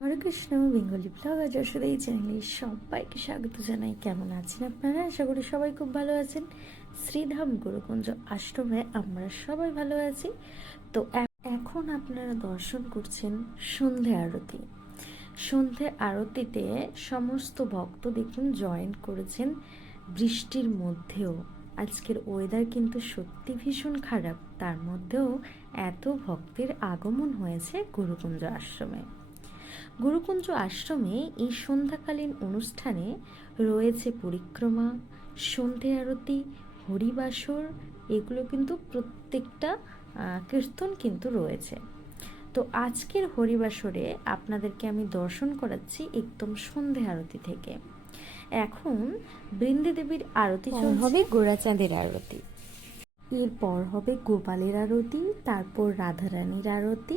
হরে Krishna Bengali blogger Jashoda এই চ্যানেলে সবাইকে স্বাগত জানাই। কেমন আছেন আপনারা? আশা করি সবাই খুব ভালো আছেন। শ্রীধাম গুরুকুঞ্জ আশ্রমে আমরা সবাই ভালো আছি। তো এখন আপনারা দর্শন করছেন সন্ধে আরতি। সন্ধে আরতিতে সমস্ত ভক্ত দেখুন জয়েন করেছেন বৃষ্টির মধ্যেও। আজকের ওয়েদার কিন্তু সত্যি ভীষণ খারাপ। তার মধ্যেও এত ভক্তের আগমন হয়েছে গুরুকুঞ্জ আশ্রমে। গুরুকুঞ্জ আশ্রমে এই সন্ধ্যাকালীন অনুষ্ঠানে রয়েছে পরিক্রমা সন্ধে আরতি হরিবাসর এগুলো কিন্তু প্রত্যেকটা কীর্তন কিন্তু রয়েছে। তো আজকের হরিবাসরে আপনাদেরকে আমি দর্শন করাচ্ছি একদম সন্ধে আরতি থেকে। এখন বৃন্দে দেবীর আরতি হবে গোড়াচাঁদের আরতি। এরপর হবে গোপালের আরতি তারপর রাধারানীর আরতি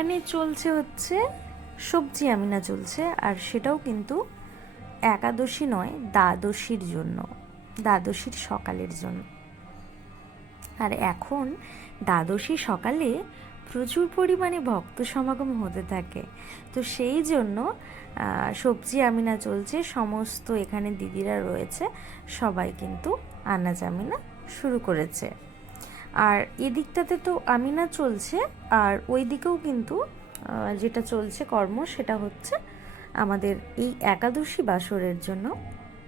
এখন চলছে হচ্ছে, সবজি আমিনা চলছে, আর সেটাও কিন্তু একাদশী নয়, দ্বাদশীর জন্য, দ্বাদশীর সকালের জন্য। আর এখন দ্বাদশী সকালে প্রচুর পরিমাণে ভক্ত সমাগম হতে থাকে। তো সেই জন্য সবজি আমিনা চলছে, সমস্ত এখানে দিদিরা রয়েছে, সবাই কিন্তু আনাজ আমিনা শুরু করেছে। আর এদিকটাতে তো আমিনা চলছে, আর ওই দিকেও কিন্তু যেটা চলছে কর্ম, সেটা হচ্ছে আমাদের এই একাদশী বাসরের জন্য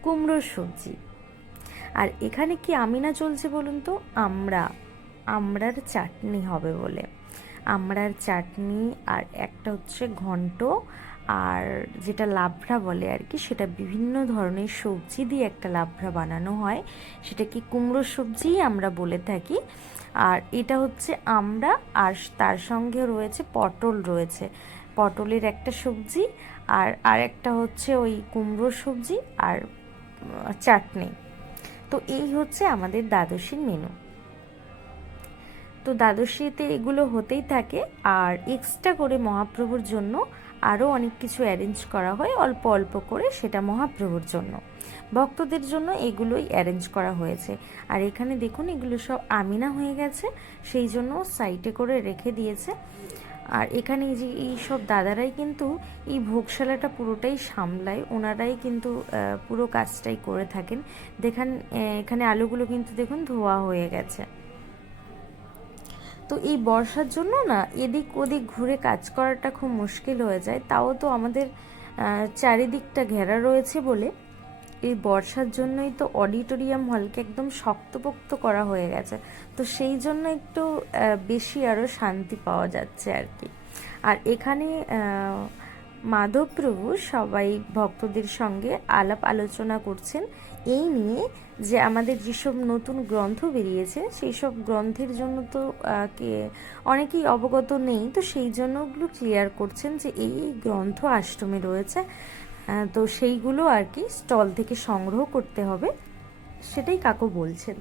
কুমড়োর সবজি। আর এখানে কি আমিনা চলছে বলুন তো? আমরা আমড়ার চাটনি হবে বলে। আমড়ার চাটনি আর একটা হচ্ছে ঘন্ট আর যেটা লাবড়া বলে আর কি, সেটা বিভিন্ন ধরনের সবজি দিয়ে একটা লাবড়া বানানো হয়। সেটা কি কুমড়োর সবজিই আমরা বলে থাকি। আর এটা হচ্ছে আমরা আর তার সঙ্গে রয়েছে পটল রয়েছে। পটলের একটা সবজি আর আর একটা হচ্ছে ওই কুমড়োর সবজি আর চাটনি। তো এই হচ্ছে আমাদের দ্বাদশীর মেনু তো দ্বাদশীতে এগুলো হতেই থাকে। আর এক্সট্রা করে মহাপ্রভুর জন্য আরও অনেক কিছু অ্যারেঞ্জ করা হয়, অল্প অল্প করে সেটা মহাপ্রভুর জন্য। ভক্তদের জন্য এগুলোই অ্যারেঞ্জ করা হয়েছে। আর এখানে দেখুন, এগুলো সব আমিনা হয়ে গেছে, সেই জন্য সাইডে করে রেখে দিয়েছে। আর এখানে যে, এই সব দাদারাই কিন্তু এই ভোগশালাটা পুরোটাই সামলায়। ওনারাই কিন্তু পুরো কাজটাই করে থাকেন। দেখান এখানে আলুগুলো কিন্তু দেখুন ধোয়া হয়ে গেছে। তো এই বর্ষার জন্য না এদিক ওদিক ঘুরে কাজ করাটা খুব মুশকিল হয়ে যায়। তাও তো আমাদের চারিদিকটা ঘেরা রয়েছে বলে এই বর্ষার জন্যই তো অডিটোরিয়াম হলকে একদম শক্তপোক্ত করা হয়ে গেছে। তো সেই জন্য একটু বেশি আরও শান্তি পাওয়া যাচ্ছে আর কি। আর এখানে মাধবপ্রভু সবাই ভক্তদের সঙ্গে আলাপ আলোচনা করছেন। এই নিয়ে যে আমাদের যেসব নতুন গ্রন্থ বেরিয়েছে সেই সব গ্রন্থের জন্য তো কে, অনেকেই অবগত নেই। তো সেই জন্য ওগুলো ক্লিয়ার করছেন যে এই এই গ্রন্থ আষ্টমে রয়েছে। তো সেইগুলো আর কি স্টল থেকে সংগ্রহ করতে হবে। সেটাই কাকু বলছেন।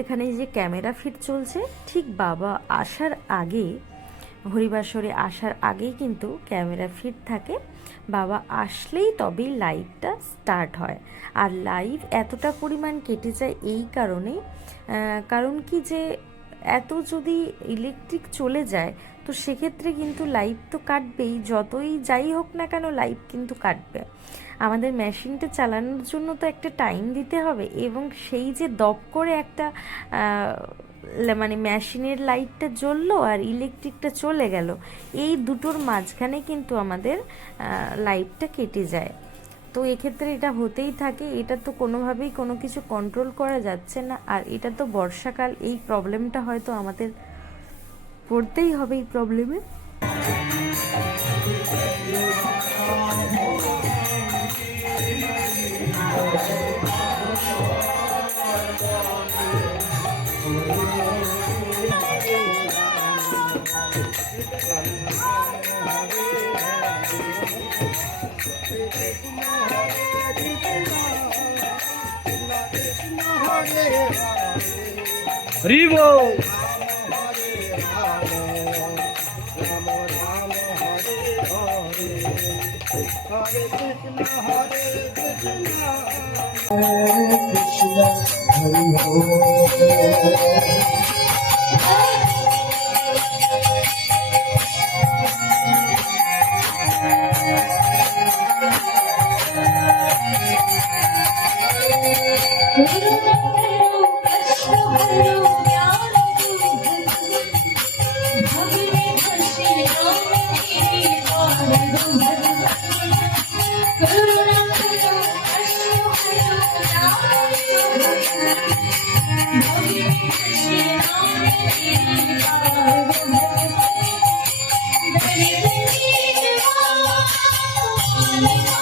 এখানে যে ক্যামেরা ফিট চলছে, ঠিক বাবা আসার আগে হরিবাসরে আসার আগেই কিন্তু ক্যামেরা ফিট থাকে। বাবা আসলেই তবেই লাইভটা স্টার্ট হয়। আর লাইভ এতটা পরিমাণ কেটে যায় এই কারণেই কারণ কি যে এত যদি ইলেকট্রিক চলে যায়, তো সেক্ষেত্রে কিন্তু লাইভ তো কাটবেই, যতই যাই হোক না কেন লাইভ কিন্তু কাটবে। আমাদের মেশিনটা চালানোর জন্য তো একটা টাইম দিতে হবে এবং সেই যে দপ করে একটা মানে মেশিনের লাইটটা জ্বললো আর ইলেকট্রিকটা চলে গেল। এই দুটোর মাঝখানে কিন্তু আমাদের লাইটটা কেটে যায়। তো এক্ষেত্রে এটা হতেই থাকে, এটা তো কোনোভাবেই কোনো কিছু কন্ট্রোল করা যাচ্ছে না। আর এটা তো বর্ষাকাল, এই প্রবলেমটা হয়তো আমাদের পড়তেই হবে এই প্রবলেমে হরিবো কৃষ্ণ হলো জ্ঞান এই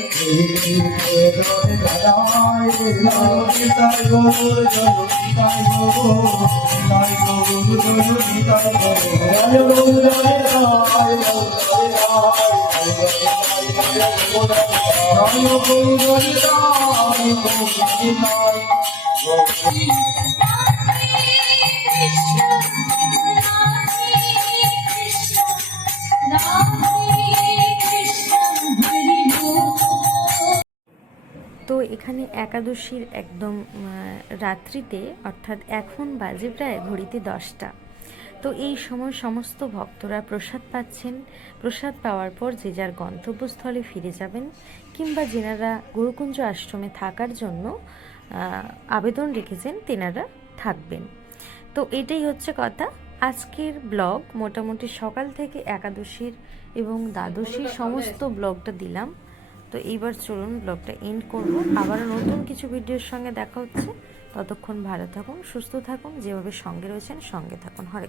তো একাদশীর একদম রাত্রিতে অর্থাৎ এখন বাজে প্রায় ঘড়িতে দশটা। তো এই সময় সমস্ত ভক্তরা প্রসাদ পাচ্ছেন। প্রসাদ পাওয়ার পর যে যার গন্তব্যস্থলে ফিরে যাবেন কিংবা যেনারা গুরুকুঞ্জ আশ্রমে থাকার জন্য আবেদন রেখেছেন তেনারা থাকবেন। তো এটাই হচ্ছে কথা। আজকের ব্লগ মোটামুটি সকাল থেকে একাদশীর এবং দ্বাদশীর সমস্ত ব্লগটা দিলাম। তো এইবার চলুন ব্লগটা এন্ড করব। আবার নতুন কিছু ভিডিওর সঙ্গে দেখা হচ্ছে। ততক্ষণ ভালো থাকুন, সুস্থ থাকুন, যেভাবে সঙ্গে রয়েছেন সঙ্গে থাকুন। হরে